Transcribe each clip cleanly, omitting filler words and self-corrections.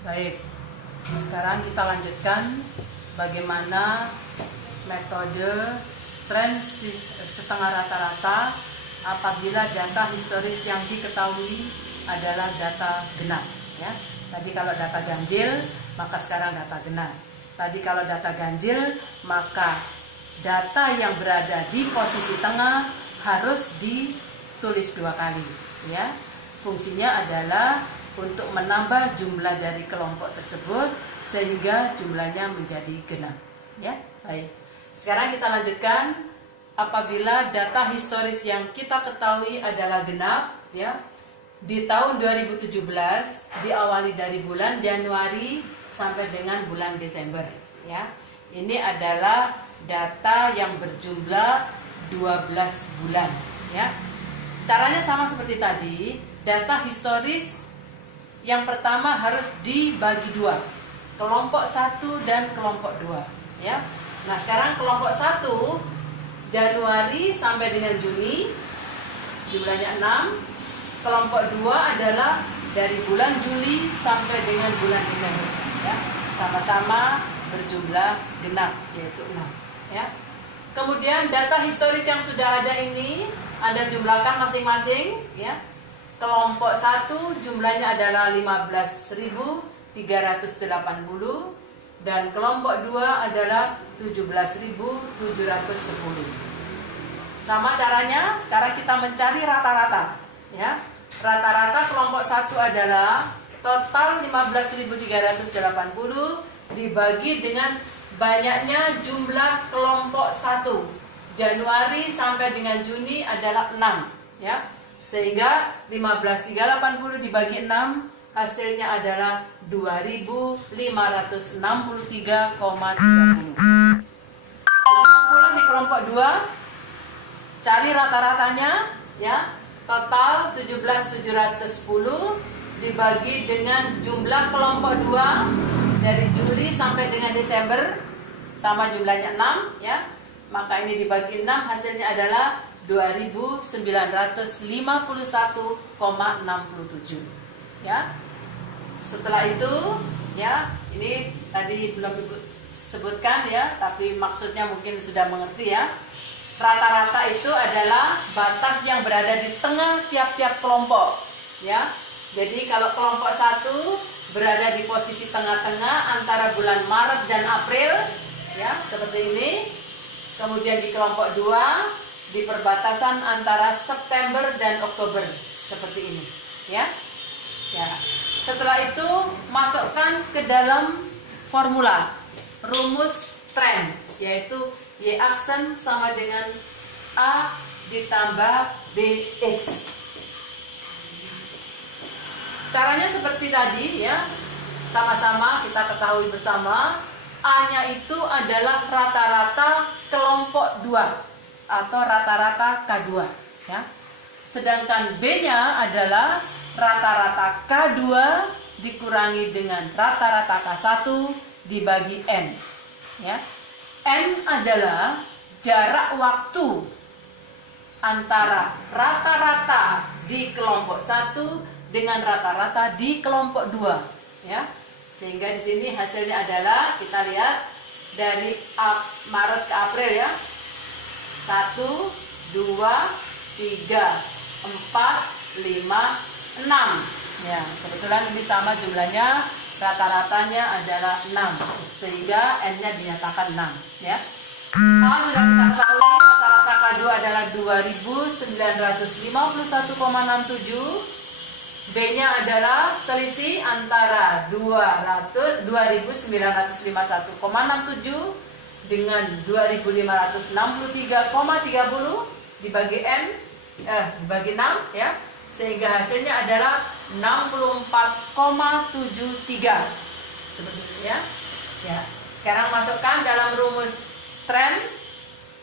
Baik, sekarang kita lanjutkan bagaimana metode trend setengah rata-rata apabila data historis yang diketahui adalah data genap. Ya, tadi kalau data ganjil, maka sekarang data genap. Tadi kalau data ganjil, maka data yang berada di posisi tengah harus ditulis 2 kali. Ya, fungsinya adalah untuk menambah jumlah dari kelompok tersebut sehingga jumlahnya menjadi genap. Ya, baik. Sekarang kita lanjutkan. Apabila data historis yang kita ketahui adalah genap, ya, di tahun 2017 diawali dari bulan Januari sampai dengan bulan Desember. Ya, ini adalah data yang berjumlah 12 bulan. Ya, caranya sama seperti tadi. Data historis yang pertama harus dibagi 2, kelompok 1 dan kelompok 2. Ya, nah sekarang kelompok 1 Januari sampai dengan Juni jumlahnya 6. Kelompok 2 adalah dari bulan Juli sampai dengan bulan Desember. Ya, sama-sama berjumlah genap yaitu 6. Ya. Kemudian data historis yang sudah ada ini Anda jumlahkan masing-masing. Ya. Kelompok 1 jumlahnya adalah 15.380 dan kelompok 2 adalah 17.710. Sama caranya, sekarang kita mencari rata-rata. Ya, rata-rata kelompok 1 adalah total 15.380 dibagi dengan banyaknya jumlah kelompok 1. Januari sampai dengan Juni adalah 6. Ya, sehingga 15.380 dibagi 6 hasilnya adalah 2.563,30. Pula di kelompok 2 cari rata-ratanya, ya. Total 17.710 dibagi dengan jumlah kelompok 2 dari Juli sampai dengan Desember sama jumlahnya 6, ya. Maka ini dibagi 6 hasilnya adalah 2.951,67. Ya. Setelah itu, ya, ini tadi belum disebutkan, ya, tapi maksudnya mungkin sudah mengerti, ya. Rata-rata itu adalah batas yang berada di tengah tiap-tiap kelompok, ya. Jadi kalau kelompok 1 berada di posisi tengah-tengah antara bulan Maret dan April, ya, seperti ini. Kemudian di kelompok 2 di perbatasan antara September dan Oktober, seperti ini, ya. Ya. Setelah itu masukkan ke dalam formula rumus trend, yaitu Y aksen sama dengan A ditambah BX. Caranya seperti tadi, ya. Sama-sama kita ketahui bersama, A-nya itu adalah rata-rata kelompok 2 atau rata-rata K2, ya. Sedangkan B-nya adalah rata-rata K2 dikurangi dengan rata-rata K1 dibagi N. Ya. N adalah jarak waktu antara rata-rata di kelompok 1 dengan rata-rata di kelompok 2. Ya. Sehingga di sini hasilnya adalah, kita lihat dari Maret ke April, ya. 1, 2, 3, 4, 5, 6. Ya, kebetulan ini sama jumlahnya, rata-ratanya adalah 6, sehingga N-nya dinyatakan 6, ya. A sudah kita ketahui, rata-rata K2 adalah 2.951,67. B-nya adalah selisih antara 2.951,67 dengan 2.563,30 dibagi N, dibagi 6, ya. Sehingga hasilnya adalah 64,73. Seperti itu, ya. Ya. Sekarang masukkan dalam rumus trend.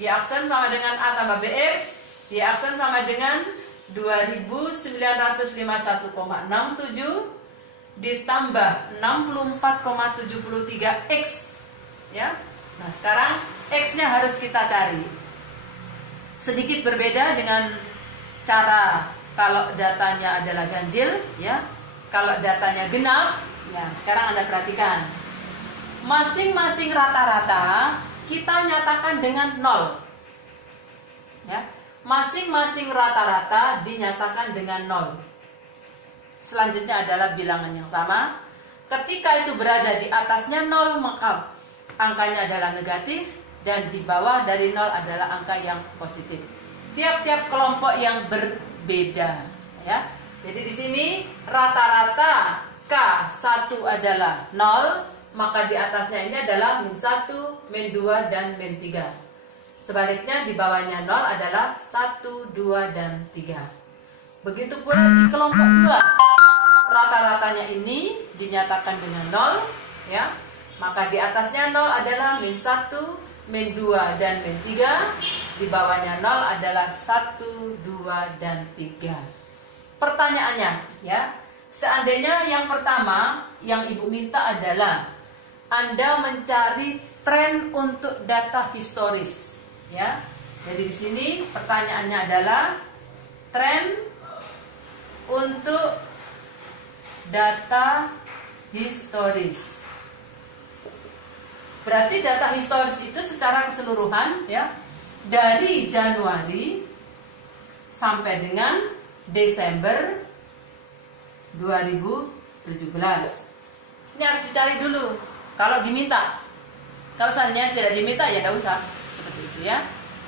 Y aksen sama dengan A tambah BX. Y aksen sama dengan 2.951,67 ditambah 64,73 X. Ya. Nah, sekarang X-nya harus kita cari. Sedikit berbeda dengan cara kalau datanya adalah ganjil, ya. Kalau datanya genap, Ya, sekarang Anda perhatikan. Masing-masing rata-rata kita nyatakan dengan 0. Ya. Masing-masing rata-rata dinyatakan dengan 0. Selanjutnya adalah bilangan yang sama. Ketika itu berada di atasnya 0, maka angkanya adalah negatif, dan di bawah dari 0 adalah angka yang positif. Tiap-tiap kelompok yang berbeda, ya. Jadi di sini rata-rata K1 adalah 0, maka di atasnya ini adalah -1, -2, dan -3. Sebaliknya di bawahnya 0 adalah 1, 2, dan 3. Begitu pula di kelompok 2. Rata-ratanya ini dinyatakan dengan 0, ya. Maka di atasnya 0 adalah -1, -2, dan -3. Di bawahnya 0 adalah 1, 2, dan 3. Pertanyaannya, ya, seandainya yang pertama yang Ibu minta adalah Anda mencari tren untuk data historis, ya. Jadi di sini pertanyaannya adalah tren untuk data historis. Berarti data historis itu secara keseluruhan, ya, dari Januari sampai dengan Desember 2017. Ini harus dicari dulu kalau diminta. Kalau seandainya tidak diminta ya tidak usah. Seperti itu, ya.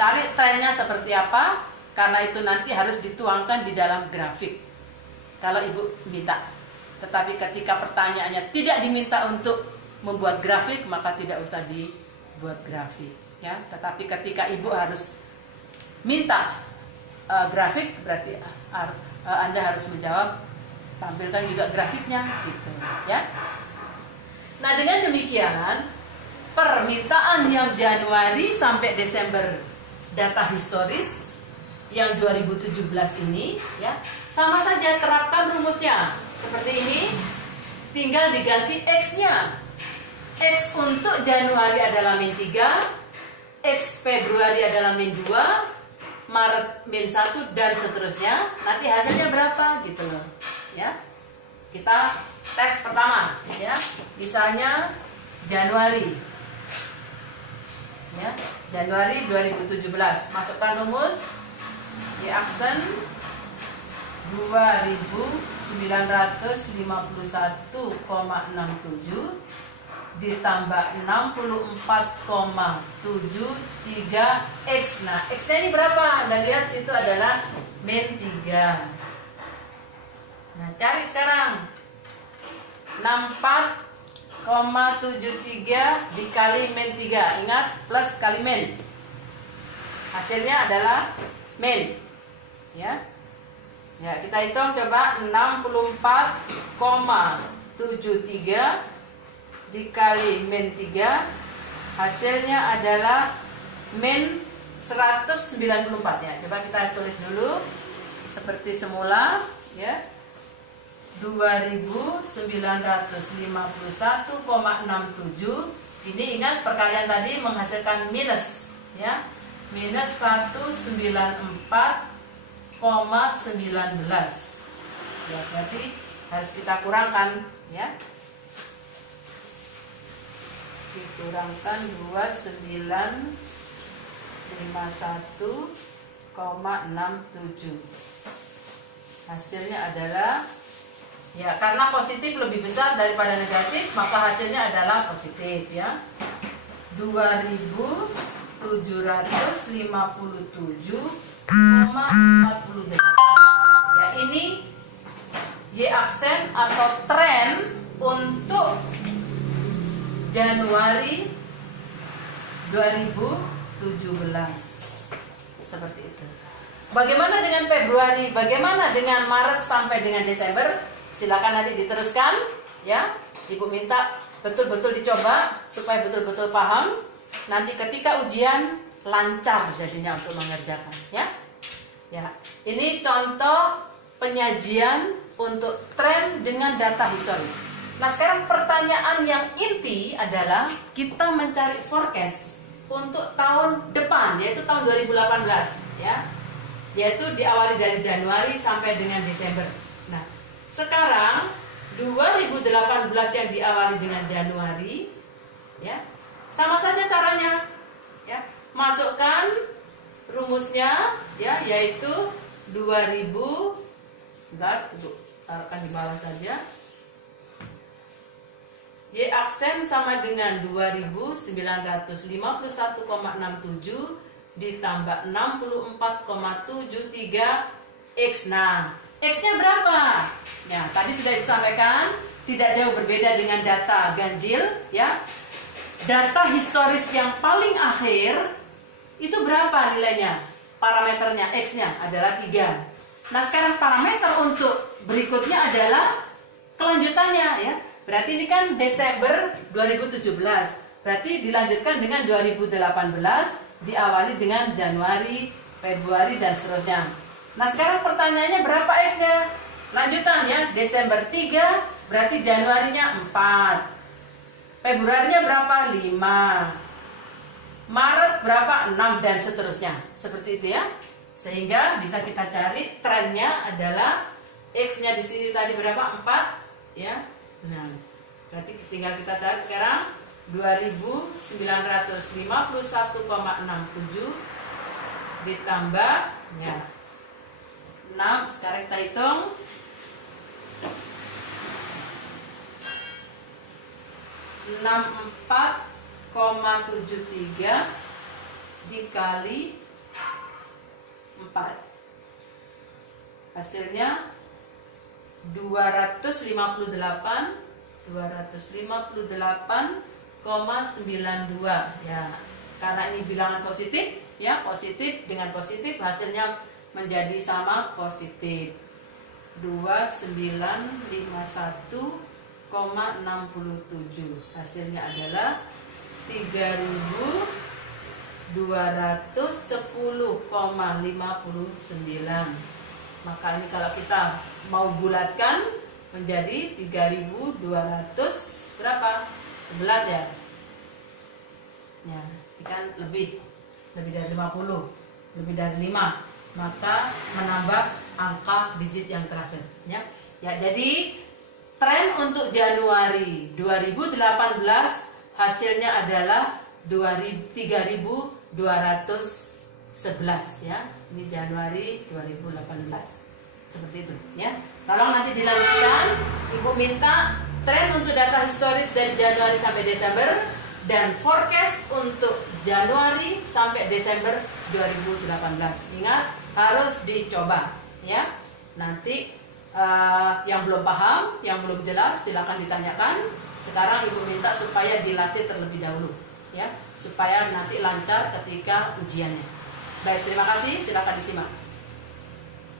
Cari trennya seperti apa, karena itu nanti harus dituangkan di dalam grafik kalau Ibu minta. Tetapi ketika pertanyaannya tidak diminta untuk membuat grafik, maka tidak usah dibuat grafik, ya. Tetapi ketika Ibu harus minta grafik, berarti Anda harus menjawab, tampilkan juga grafiknya, gitu, ya. Nah, dengan demikian permintaan yang Januari sampai Desember data historis yang 2017 ini, ya, sama saja terapkan rumusnya seperti ini, tinggal diganti X-nya. X untuk Januari adalah -3, X Februari adalah -2, Maret -1, dan seterusnya. Nanti hasilnya berapa gitu loh, ya. Kita tes pertama, ya. Misalnya Januari, ya, Januari 2017. Masukkan rumus di aksen 2951,67 ditambah 64,73 X. Nah, X-nya ini berapa? Anda lihat situ adalah -3. Nah, cari sekarang 64,73 dikali -3. Ingat, plus kali min. Hasilnya adalah min, ya. Ya, kita hitung coba. 64,73 dikali -3, hasilnya adalah -194, ya. Coba kita tulis dulu seperti semula, ya. 2951,67. Ini ingat perkalian tadi menghasilkan minus, ya. Minus 194,19. Ya, berarti harus kita kurangkan, ya. Dikurangkan 2951,67. Hasilnya adalah, ya, karena positif lebih besar daripada negatif, maka hasilnya adalah positif, ya. 2757,48. Ya, ini Y aksen atau tren untuk Januari 2017. Seperti itu. Bagaimana dengan Februari? Bagaimana dengan Maret sampai dengan Desember? Silakan nanti diteruskan, ya. Ibu minta betul-betul dicoba supaya betul-betul paham. Nanti ketika ujian lancar jadinya untuk mengerjakan, ya. Ya, ini contoh penyajian untuk tren dengan data historis. Nah, sekarang pertanyaan yang inti adalah kita mencari forecast untuk tahun depan, yaitu tahun 2018, ya. Yaitu diawali dari Januari sampai dengan Desember. Nah, sekarang 2018 yang diawali dengan Januari, ya. Sama saja caranya, ya. Masukkan rumusnya, ya, yaitu 2000. Bentar, taruhkan di bawah saja. Y aksen sama dengan 2951,67 ditambah 64,73 X. Nah, X-nya berapa? Ya, tadi sudah disampaikan, tidak jauh berbeda dengan data ganjil, ya. Data historis yang paling akhir itu berapa nilainya? Parameternya X-nya adalah 3. Nah, sekarang parameter untuk berikutnya adalah kelanjutannya, ya. Berarti ini kan Desember 2017. Berarti dilanjutkan dengan 2018, diawali dengan Januari, Februari, dan seterusnya. Nah, sekarang pertanyaannya berapa X-nya? Lanjutan, ya. Desember 3, berarti Januarinya 4. Februarinya berapa? 5. Maret berapa? 6, dan seterusnya. Seperti itu, ya. Sehingga bisa kita cari trennya adalah X-nya di sini tadi berapa? 4, ya. Nah, berarti tinggal kita cari sekarang 2951,67 ditambah, ya, 6. Sekarang kita hitung. 64,73 dikali 4, hasilnya 258,92, ya. Karena ini bilangan positif, ya, positif dengan positif hasilnya menjadi sama positif. 2951,67 hasilnya adalah 3210,59. Maka ini kalau kita mau bulatkan menjadi 3200 berapa? 11, ya. Ya, ini kan lebih dari 50, lebih dari 5. Maka menambah angka digit yang terakhir, ya. Ya, jadi tren untuk Januari 2018 hasilnya adalah 3211, ya. Ini Januari 2018. Seperti itu, ya. Tolong nanti dilanjutkan. Ibu minta tren untuk data historis dari Januari sampai Desember dan forecast untuk Januari sampai Desember 2018. Ingat, harus dicoba, ya. Nanti yang belum paham, yang belum jelas, silakan ditanyakan. Sekarang ibu minta supaya dilatih terlebih dahulu, ya, supaya nanti lancar ketika ujiannya. Baik, terima kasih. Silakan disimak.